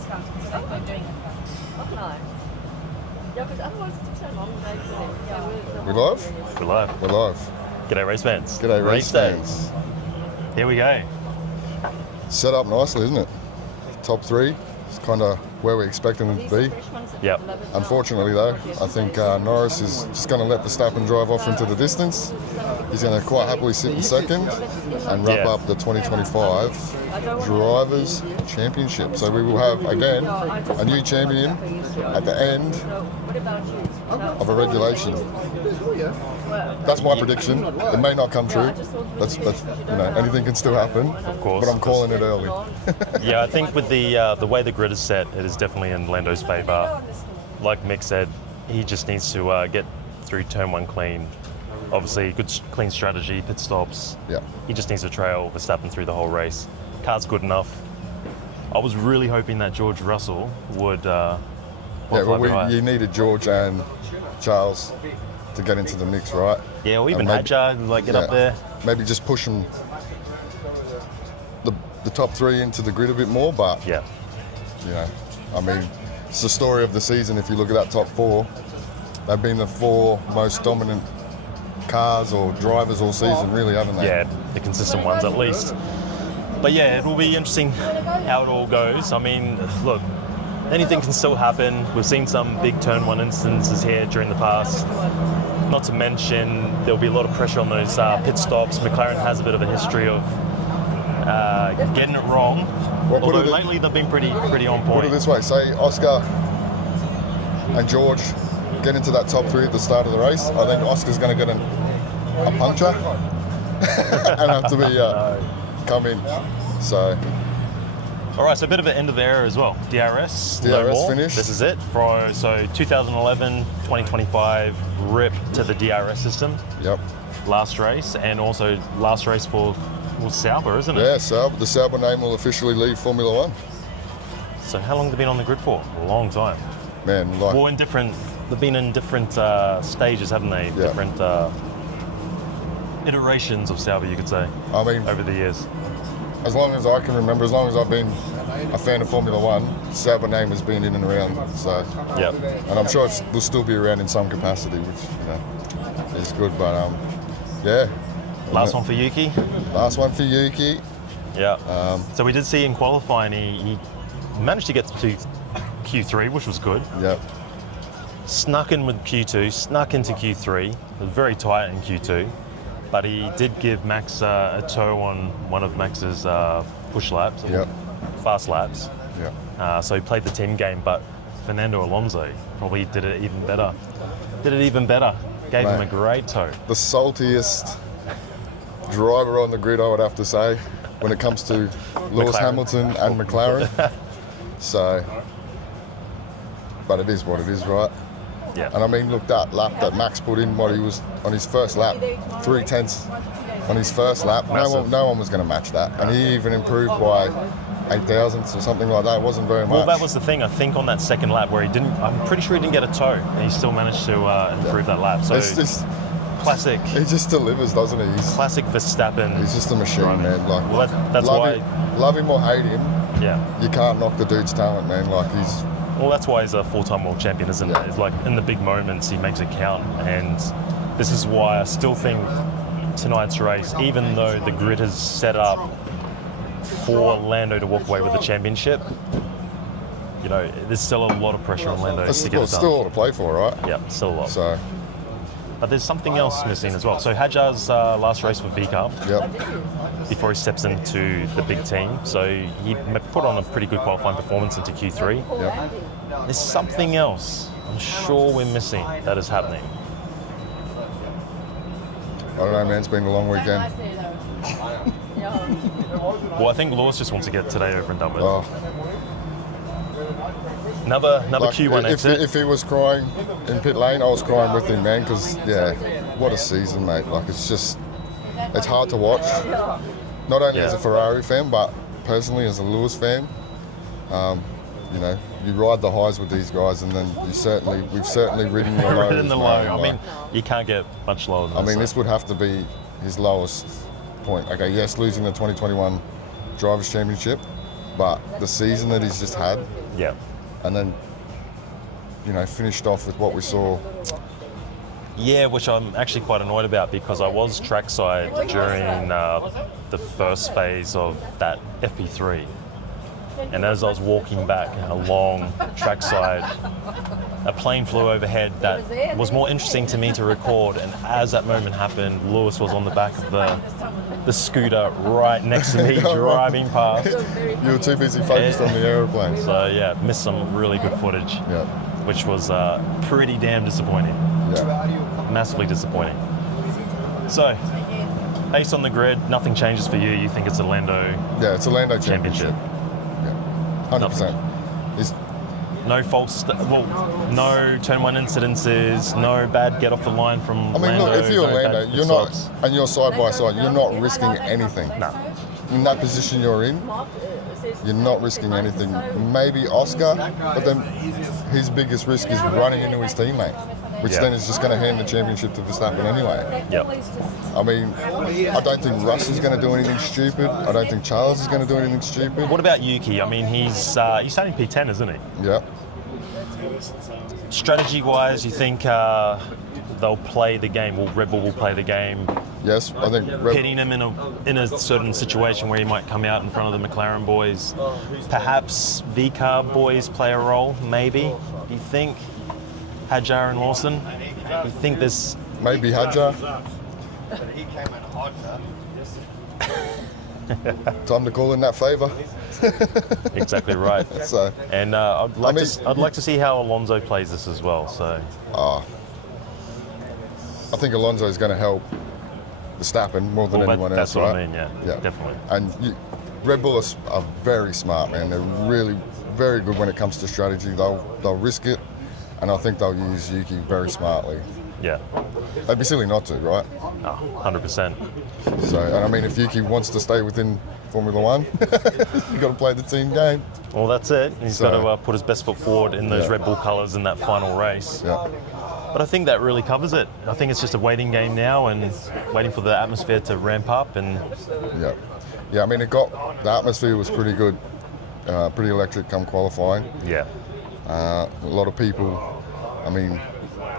discounted, so they're doing it. Oh, nice. Yeah, because otherwise it took so long to make it. We live? We're live. We're live. G'day race fans. G'day race day. fans. Here we go. Set up nicely, isn't it? Top three. It's kind of where we expect them to be. Yep. Unfortunately, though, I think Norris is just going to let Verstappen drive off into the distance. He's going to quite happily sit in second and wrap up the 2025 Drivers' Championship. So we will have, again, a new champion at the end of a regulation. That's my prediction. It may not come true. That's anything can still happen. Of course. But I'm calling it early. Yeah, I think with the way the grid is set, it is definitely in Lando's favour. Like Mick said, he just needs to get through turn one clean. Obviously, good clean strategy, pit stops. Yeah. He just needs to trail Verstappen through the whole race. Car's good enough. I was really hoping that George Russell would. You needed George and Charles to get into the mix, right? Yeah, or even Hadjar, get up there. Maybe just push them the top three into the grid a bit more, but yeah, I mean, it's the story of the season. If you look at that top four, they've been the four most dominant cars or drivers all season, really, haven't they? Yeah, the consistent ones at least. But yeah, it will be interesting how it all goes. I mean, look, anything can still happen. We've seen some big turn one instances here during the past. Not to mention, there'll be a lot of pressure on those pit stops. McLaren has a bit of a history of getting it wrong. Well, although lately they've been pretty on point. Put it this way, say Oscar and George get into that top three at the start of the race. I think Oscar's going to get a puncture and have to be come in. So. All right, so a bit of an end of the era as well. DRS no more. Finished. This is it. So 2011, 2025, RIP to the DRS system. Yep. Last race, and also last race for Sauber, isn't it? Yeah, Sauber. The Sauber name will officially leave Formula One. So how long have they been on the grid for? A long time. Man, they've been in different stages, haven't they? Yeah. Different iterations of Sauber, you could say. I mean, over the years. As long as I can remember, as long as I've been a fan of Formula One, Sauber name has been in and around. So, yeah, and I'm sure it will still be around in some capacity, which is good. But yeah. Last one for Yuki. Last one for Yuki. Yeah. So we did see in qualifying he managed to get to Q3, which was good. Yeah. Snuck in with Q2, snuck into Q3. It was very tight in Q2. But he did give Max a toe on one of Max's push laps, fast laps. Yeah. So he played the team game, but Fernando Alonso probably did it even better. Gave him a great toe. The saltiest driver on the grid, I would have to say, when it comes to Lewis Hamilton and McLaren. So, but it is what it is, right? Yeah. And I mean, look, that lap that Max put in, what he was on his first lap, 3/10 on his first lap. No one was going to match that. And he even improved by 8 thousandths or something like that. It wasn't very much. Well, that was the thing. I think on that second lap where I'm pretty sure he didn't get a toe, and he still managed to improve that lap. So it's just classic. He just delivers, doesn't he? Classic Verstappen. He's just a machine, man. Like, that's why. Love him or hate him. Yeah. You can't knock the dude's talent, man. Well, that's why he's a four-time world champion, isn't it? It's like in the big moments, he makes it count. And this is why I still think tonight's race, even though the grid has set up for Lando to walk away with the championship, there's still a lot of pressure on Lando to get it done. Still all to play for, right? Yeah, still a lot. So. But there's something else missing as well. So Hadjar's last race for VCAR. Yep. Before he steps into the big team. So he put on a pretty good qualifying performance into Q3. Yep. There's something else I'm sure we're missing that is happening. I don't know, man. It's been a long weekend. Well, I think Lewis just wants to get today over and done with. Oh. Another Q1 exit. If he was crying in pit lane, I was crying with him, man, because, what a season, mate. It's hard to watch. Not only as a Ferrari fan, but personally as a Lewis fan. You ride the highs with these guys, and then we've certainly ridden the lows. Ridden the low. I mean, you can't get much lower than this. This would have to be his lowest point. Okay, yes, losing the 2021 Drivers' Championship, but the season that he's just had, Yeah. and then, you know, finished off with what we saw. Yeah, which I'm actually quite annoyed about because I was trackside during the first phase of that FP3. And as I was walking back along trackside, a plane flew overhead that was more interesting to me to record. And as that moment happened, Lewis was on the back of the scooter right next to me, driving past. You were too busy focused on the aeroplane. So yeah, missed some really good footage, Yeah, which was pretty damn disappointing. yeah. Massively disappointing. So, based on the grid, nothing changes for you. You think it's a Lando Yeah, it's a Lando championship. championship. Yeah, 100%. It's, No no turn one incidences, no bad get off the line from I mean, Lando. look, if you're no Lando, bad you're pit not, stops. and you're side by side, you're not risking anything. No. In that position you're in, you're not risking anything. Maybe Oscar, but then his biggest risk is running into his teammate, which Yeah. then is just going to hand the championship to Verstappen anyway. Yep. I mean, I don't think Russ is going to do anything stupid. I don't think Charles is going to do anything stupid. What about Yuki? I mean, he's starting P10, isn't he? Yeah. Strategy-wise, you think they'll play the game? Well, Red Bull will play the game, Yes, I think pitting him in a certain situation where he might come out in front of the McLaren boys. Perhaps VCAR boys play a role, maybe. Do you think Hadjar and Lawson? Do you think there's... maybe Hadjar. Time to call in that favour. Exactly right. So, And I'd like to see how Alonso plays this as well. So I think Alonso is going to help Verstappen more than anyone that's else, what right? I mean. Yeah, definitely. And Red Bull are very smart, man. They're really very good when it comes to strategy. They'll risk it, and I think they'll use Yuki very smartly. Yeah, They'd be silly not to, right? 100%. So, and I mean, if Yuki wants to stay within Formula One, you've got to play the team game. Well, that's it. He's got to put his best foot forward in those Yeah. Red Bull colours in that final race. Yeah. But I think that really covers it. I think it's just a waiting game now and waiting for the atmosphere to ramp up. And Yeah. Yeah, I mean, the atmosphere was pretty good, pretty electric come qualifying. yeah, A lot of people, I mean,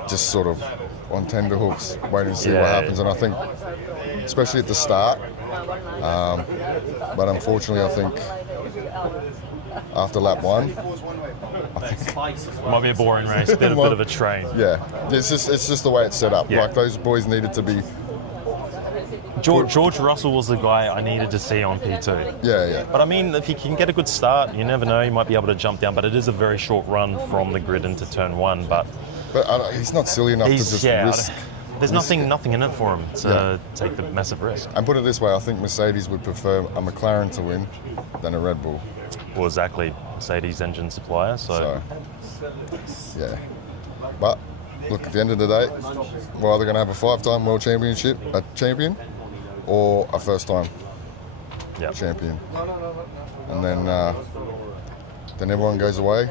just sort of on tenterhooks, waiting to see what happens. And I think, especially at the start, but unfortunately, I think after lap one, might be a boring race, bit of a train. yeah, it's just the way it's set up. Yeah. Like those boys needed to be, George Russell was the guy I needed to see on P2. yeah. But I mean, if he can get a good start, you never know, he might be able to jump down. But it is a very short run from the grid into turn one. But He's not silly enough to just risk. There's nothing in it for him to take the massive risk. And put it this way, I think Mercedes would prefer a McLaren to win than a Red Bull. Well, exactly, Mercedes engine supplier. So Yeah. But look, at the end of the day, we're either going to have a 5-time world championship, a champion, or a first-time yeah. champion. And then everyone goes away.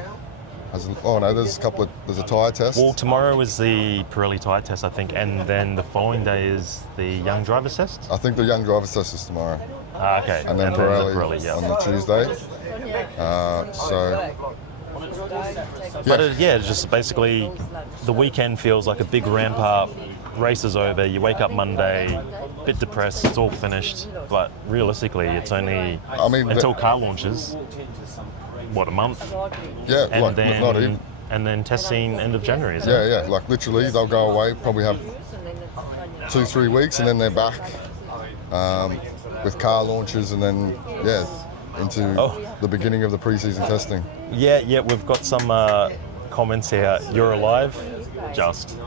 There's a tyre test. Well, tomorrow is the Pirelli tyre test, I think, and then the following day is the young driver's test. I think the young driver's test is tomorrow. Okay. And then the Pirelli yeah. on the Tuesday. But it's just basically the weekend feels like a big ramp up. Race is over. You wake up Monday, bit depressed. It's all finished. But realistically, it's only until car launches. What, a month? Yeah, And like then not even. and then testing end of January. Is it? Yeah. Like literally, they'll go away, probably have 2-3 weeks, and then they're back with car launches, and then into the beginning of the pre-season testing. Yeah. We've got some comments here. You're alive, just.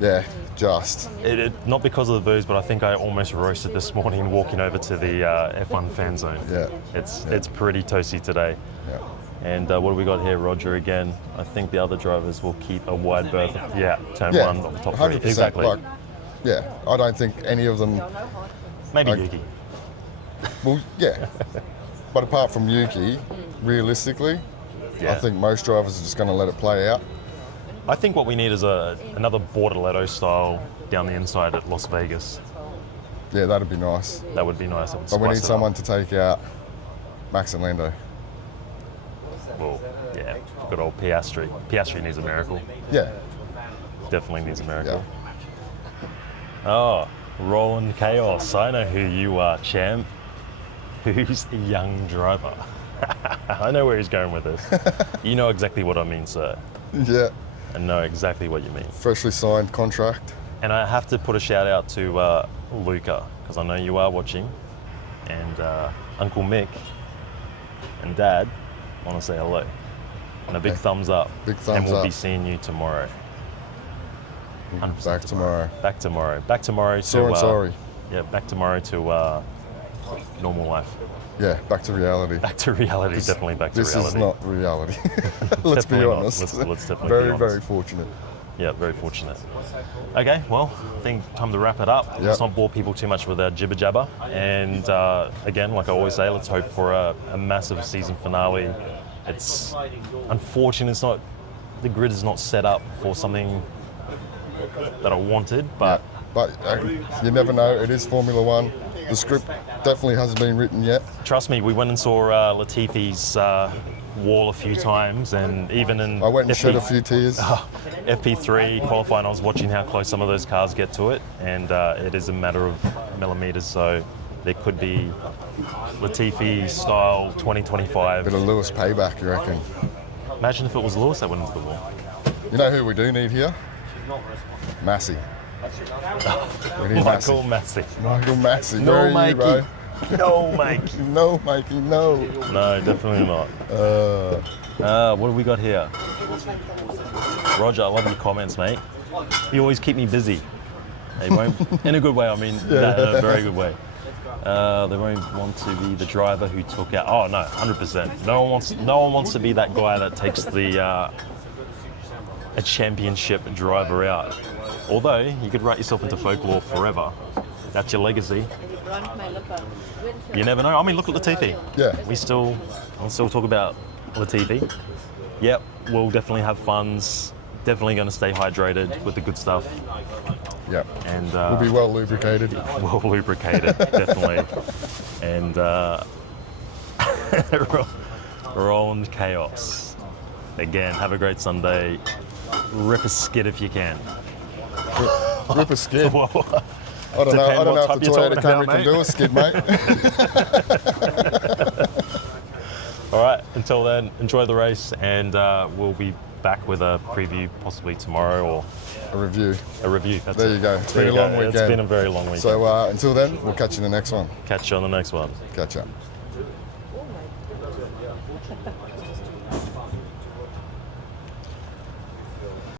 Yeah, just. It not because of the booze, but I think I almost roasted this morning walking over to the F1 fan zone. Yeah. It's pretty toasty today. Yeah. And what do we got here? Roger again. I think the other drivers will keep a wide berth. Turn Yeah, one of the top 100%. three. Exactly. Like, I don't think any of them. Maybe like- Yuki. Well, yeah. But apart from Yuki, realistically, I think most drivers are just going to let it play out. I think what we need is another Bortoletto style down the inside at Las Vegas. Yeah, that'd be nice. That would be nice. But we need someone to take out Max and Lando. well, yeah, good old Piastri. Piastri needs a miracle. Yeah. Definitely needs a miracle. Oh, Roland Chaos. I know who you are, champ. Who's a young driver? I know where he's going with this. You know exactly what I mean, sir. Yeah. I know exactly what you mean. Freshly signed contract. And I have to put a shout out to Luca, because I know you are watching. And Uncle Mick and Dad want to say hello. And a big thumbs up. Big thumbs and we'll up. be seeing you tomorrow. 100% tomorrow. Back tomorrow. Back tomorrow to... Sorry. Yeah, back tomorrow to normal life. Yeah, back to reality. Back to reality, definitely back to reality. This is not reality. Let's be Definitely not. honest. Let's definitely very, be honest. very fortunate. Yeah, very fortunate. Okay, well, I think time to wrap it up. Yep. Let's not bore people too much with our jibber jabber. And again, like I always say, let's hope for a massive season finale. It's unfortunate it's not, the grid is not set up for something that I wanted, but... Yeah. But you never know, it is Formula One. The script definitely hasn't been written yet. Trust me, we went and saw Latifi's wall a few times, and even in I went and shed a few tears. FP3 qualifying, I was watching how close some of those cars get to it, and it is a matter of millimeters, so there could be Latifi style 2025. Bit of Lewis payback, you reckon? Imagine if it was Lewis that went into the wall. You know who we do need here? Massey. We need Michael Massey. Michael Massey. No, Where are Mikey. you, bro? No, Mikey. No, Mikey, no. No, definitely not. What have we got here? Roger, I love your comments, mate. You always keep me busy. They won't, in a good way, I mean, in a very good way. They won't want to be the driver who took out. Oh no, 100%. No one wants to be that guy that takes the a championship driver out. Although you could write yourself into folklore forever. That's your legacy. You never know. I mean, look at Latifi. Yeah. I'll still talk about Latifi. Yep, we'll definitely have funds. Definitely going to stay hydrated with the good stuff. Yep. And we'll be well lubricated. Well lubricated, definitely. And Roland Chaos. Again, have a great Sunday. Rip a skid if you can. Rip a skid. Well, I don't know if the Toyota talking Camry about, can do a skid, mate. All right, until then, enjoy the race, and we'll be back with a preview possibly tomorrow or A review. That's There it. you go. It's There been a you long go. weekend. It's been a very long weekend. So until then, we'll catch you in the next one. Catch you on the next one. Catch up. Oh my God.